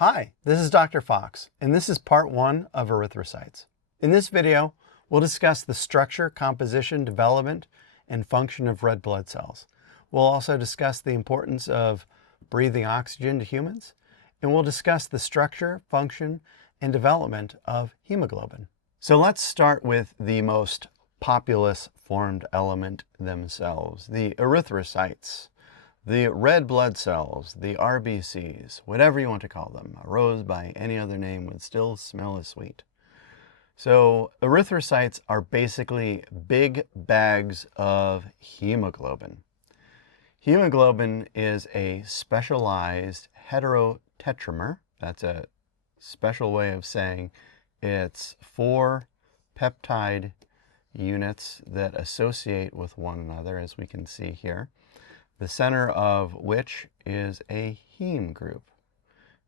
Hi, this is Dr. Fox, and this is part 1 of erythrocytes. In this video, we'll discuss the structure, composition, development, and function of red blood cells. We'll also discuss the importance of breathing oxygen to humans, and we'll discuss the structure, function, and development of hemoglobin. So let's start with the most populous formed element themselves, the erythrocytes. The red blood cells, the RBCs, whatever you want to call them. A rose by any other name would still smell as sweet. So erythrocytes are basically big bags of hemoglobin. Hemoglobin is a specialized heterotetramer. That's a special way of saying it's 4 peptide units that associate with one another, as we can see here, the center of which is a heme group.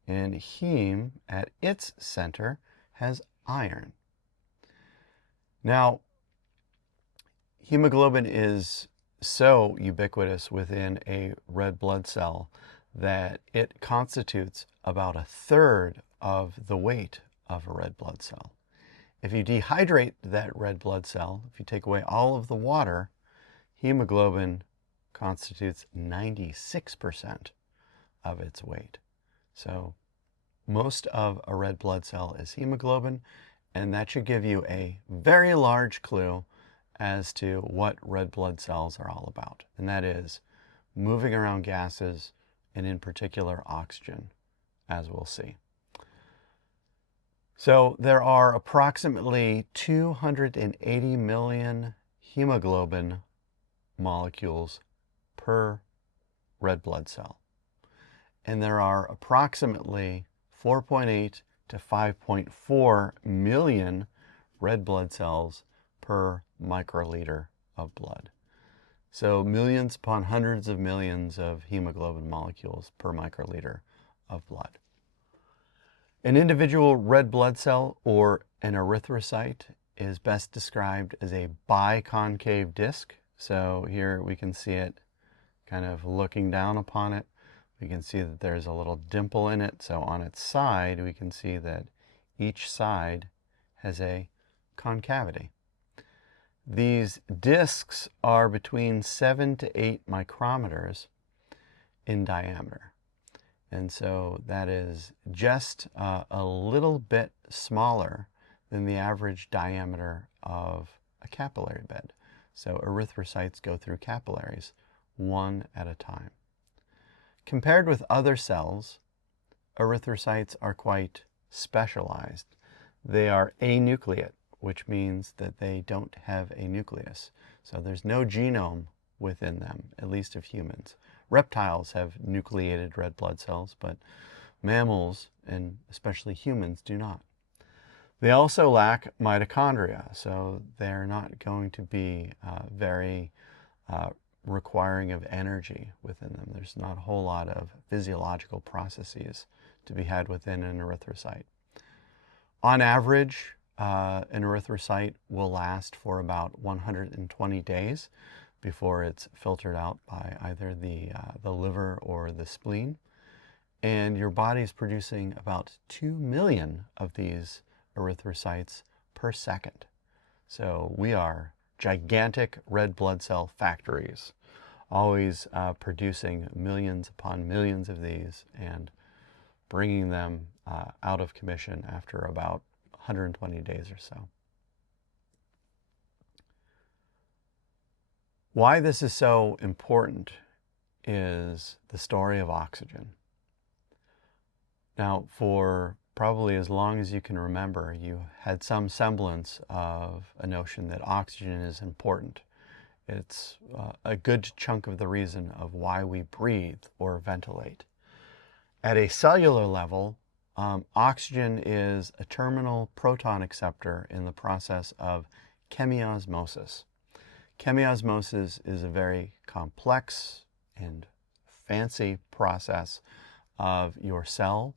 And heme, at its center, has iron. Now, hemoglobin is so ubiquitous within a red blood cell that it constitutes about 1/3 of the weight of a red blood cell. If you dehydrate that red blood cell, if you take away all of the water, hemoglobin constitutes 96% of its weight. So most of a red blood cell is hemoglobin, and that should give you a very large clue as to what red blood cells are all about. And that is moving around gases, and in particular oxygen, as we'll see. So there are approximately 280 million hemoglobin molecules per red blood cell. And there are approximately 4.8 to 5.4 million red blood cells per microliter of blood. So millions upon hundreds of millions of hemoglobin molecules per microliter of blood. An individual red blood cell, or an erythrocyte, is best described as a biconcave disc. So here we can see it kind of looking down upon it. We can see that there's a little dimple in it. So on its side, we can see that each side has a concavity. These discs are between 7 to 8 micrometers in diameter. And so that is just a little bit smaller than the average diameter of a capillary bed. So erythrocytes go through capillaries one at a time. Compared with other cells, erythrocytes are quite specialized. They are anucleate, which means that they don't have a nucleus. So there's no genome within them, at least of humans. Reptiles have nucleated red blood cells, but mammals, and especially humans, do not. They also lack mitochondria, so they're not going to be very requiring of energy within them. There's not a whole lot of physiological processes to be had within an erythrocyte. On average, an erythrocyte will last for about 120 days before it's filtered out by either the liver or the spleen. And your body is producing about 2 million of these erythrocytes per second. So we are gigantic red blood cell factories, always producing millions upon millions of these and bringing them out of commission after about 120 days or so. Why this is so important is the story of oxygen. Now, for probably as long as you can remember, you had some semblance of a notion that oxygen is important. It's a good chunk of the reason of why we breathe or ventilate. At a cellular level, oxygen is a terminal proton acceptor in the process of chemiosmosis. Chemiosmosis is a very complex and fancy process of your cell,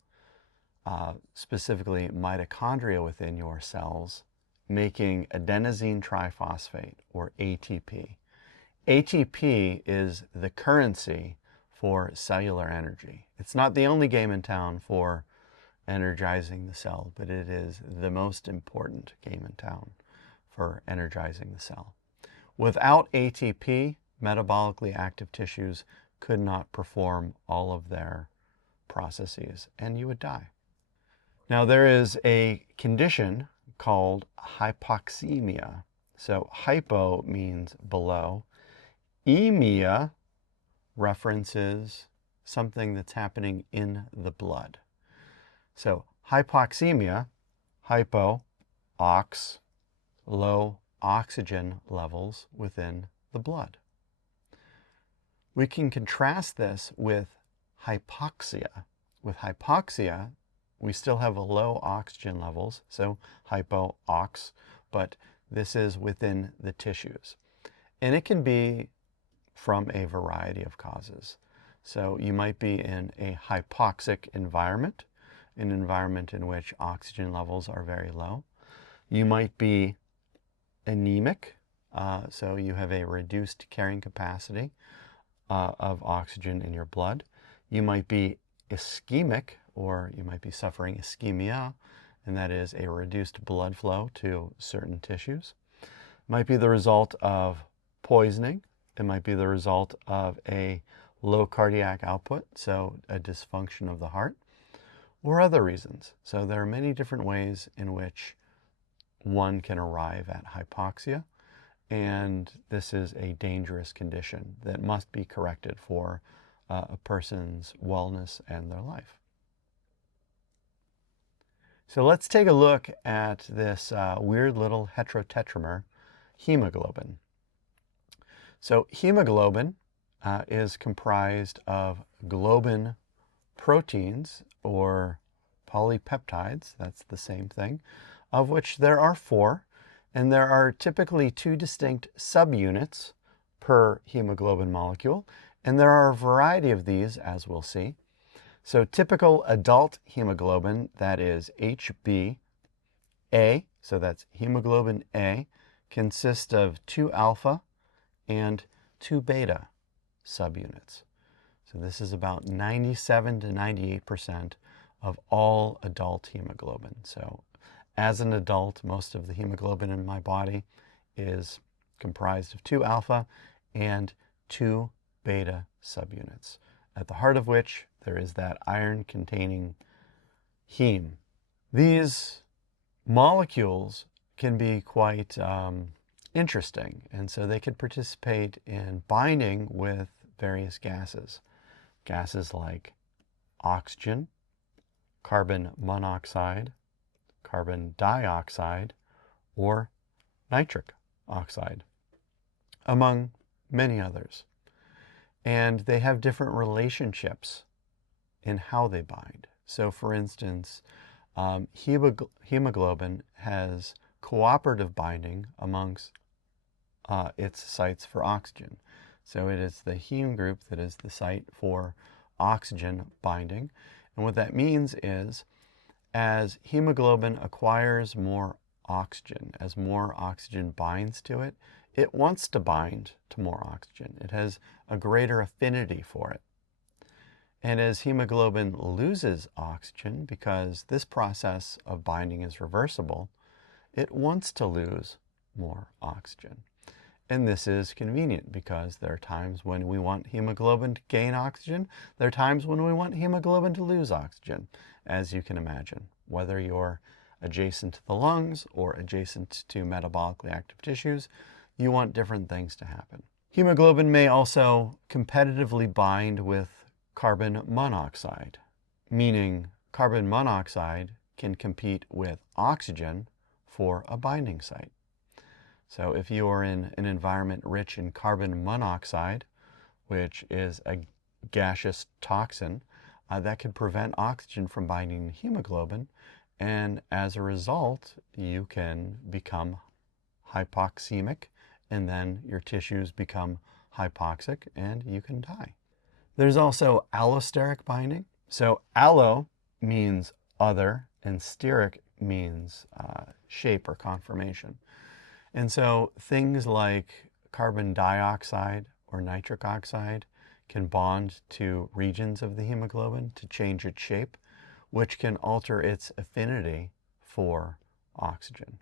specifically mitochondria within your cells, making adenosine triphosphate, or ATP. ATP is the currency for cellular energy. It's not the only game in town for energizing the cell, but it is the most important game in town for energizing the cell. Without ATP, metabolically active tissues could not perform all of their processes, and you would die. Now, there is a condition called hypoxemia. So hypo means below. Emia references something that's happening in the blood. So hypoxemia, hypo, ox, low oxygen levels within the blood. We can contrast this with hypoxia. With hypoxia, we still have low oxygen levels, so hypo-ox, but this is within the tissues. And it can be from a variety of causes. So you might be in a hypoxic environment, an environment in which oxygen levels are very low. You might be anemic, so you have a reduced carrying capacity of oxygen in your blood. You might be ischemic, or you might be suffering ischemia, and that is a reduced blood flow to certain tissues. It might be the result of poisoning. It might be the result of a low cardiac output, so a dysfunction of the heart, or other reasons. So there are many different ways in which one can arrive at hypoxia, and this is a dangerous condition that must be corrected for a person's wellness and their life. So let's take a look at this weird little heterotetramer, hemoglobin. So hemoglobin is comprised of globin proteins, or polypeptides, that's the same thing, of which there are 4, and there are typically 2 distinct subunits per hemoglobin molecule, and there are a variety of these, as we'll see. So typical adult hemoglobin, that is HbA, so that's hemoglobin A, consists of 2 alpha and 2 beta subunits. So this is about 97 to 98% of all adult hemoglobin. So as an adult, most of the hemoglobin in my body is comprised of 2 alpha and 2 beta subunits, at the heart of which there is that iron-containing heme. These molecules can be quite interesting, and so they could participate in binding with various gases. Gases like oxygen, carbon monoxide, carbon dioxide, or nitric oxide, among many others. And they have different relationships in how they bind. So for instance, hemoglobin has cooperative binding amongst its sites for oxygen. So it is the heme group that is the site for oxygen binding. And what that means is, as hemoglobin acquires more oxygen, as more oxygen binds to it, it wants to bind to more oxygen. It has a greater affinity for it. And as hemoglobin loses oxygen, because this process of binding is reversible, it wants to lose more oxygen. And this is convenient because there are times when we want hemoglobin to gain oxygen. There are times when we want hemoglobin to lose oxygen, as you can imagine, whether you're adjacent to the lungs or adjacent to metabolically active tissues, you want different things to happen. Hemoglobin may also competitively bind with carbon monoxide, meaning carbon monoxide can compete with oxygen for a binding site. So if you are in an environment rich in carbon monoxide, which is a gaseous toxin, that can prevent oxygen from binding to hemoglobin, and as a result, you can become hypoxemic, and then your tissues become hypoxic, and you can die. There's also allosteric binding. So allo means other, and steric means shape or conformation. And so things like carbon dioxide or nitric oxide can bond to regions of the hemoglobin to change its shape, which can alter its affinity for oxygen.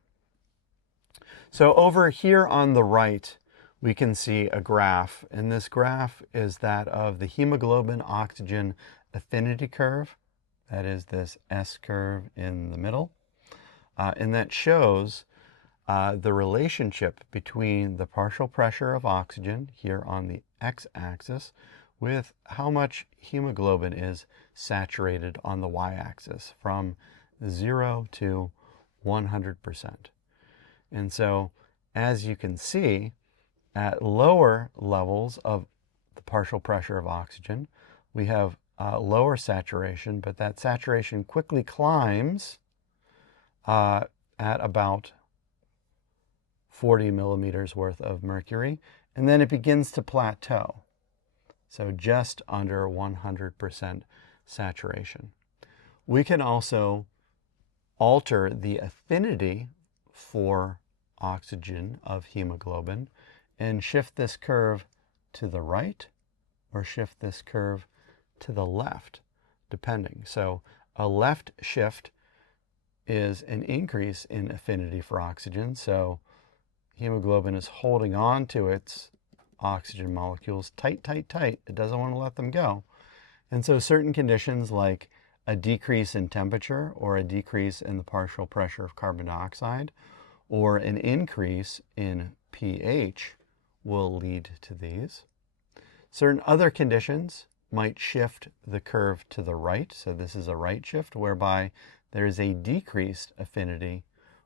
So over here on the right, we can see a graph, and this graph is that of the hemoglobin oxygen affinity curve. That is this S curve in the middle. And that shows the relationship between the partial pressure of oxygen here on the x-axis with how much hemoglobin is saturated on the y-axis from 0 to 100%. And so, as you can see, at lower levels of the partial pressure of oxygen, we have lower saturation, but that saturation quickly climbs at about 40 millimeters worth of mercury, and then it begins to plateau. So just under 100% saturation. We can also alter the affinity for oxygen of hemoglobin and shift this curve to the right or shift this curve to the left, depending. So a left shift is an increase in affinity for oxygen. So hemoglobin is holding on to its oxygen molecules tight, tight, tight. It doesn't want to let them go. And so certain conditions like a decrease in temperature or a decrease in the partial pressure of carbon dioxide or an increase in pH will lead to these. Certain other conditions might shift the curve to the right. So this is a right shift whereby there is a decreased affinity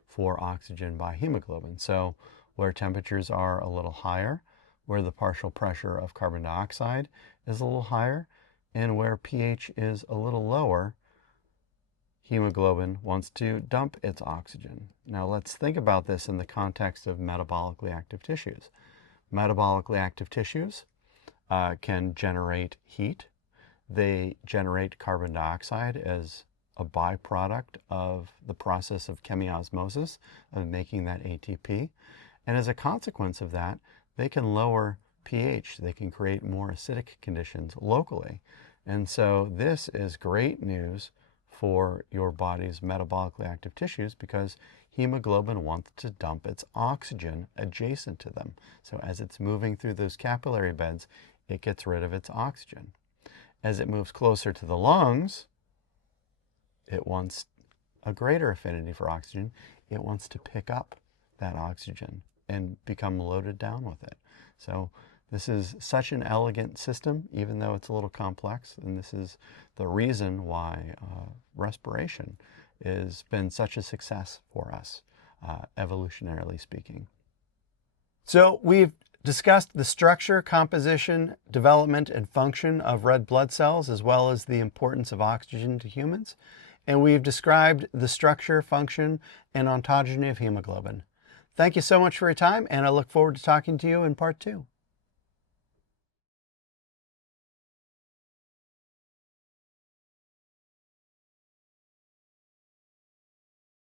for oxygen by hemoglobin. So where temperatures are a little higher, where the partial pressure of carbon dioxide is a little higher, and where pH is a little lower, hemoglobin wants to dump its oxygen. Now let's think about this in the context of metabolically active tissues. Metabolically active tissues can generate heat. They generate carbon dioxide as a byproduct of the process of chemiosmosis, of making that ATP. And as a consequence of that, they can lower pH. They can create more acidic conditions locally. And so this is great news for your body's metabolically active tissues because hemoglobin wants to dump its oxygen adjacent to them. So as it's moving through those capillary beds, it gets rid of its oxygen. As it moves closer to the lungs, it wants a greater affinity for oxygen. It wants to pick up that oxygen and become loaded down with it. So this is such an elegant system, even though it's a little complex, and this is the reason why respiration has been such a success for us, evolutionarily speaking. So we've discussed the structure, composition, development, and function of red blood cells, as well as the importance of oxygen to humans. And we've described the structure, function, and ontogeny of hemoglobin. Thank you so much for your time, and I look forward to talking to you in part 2.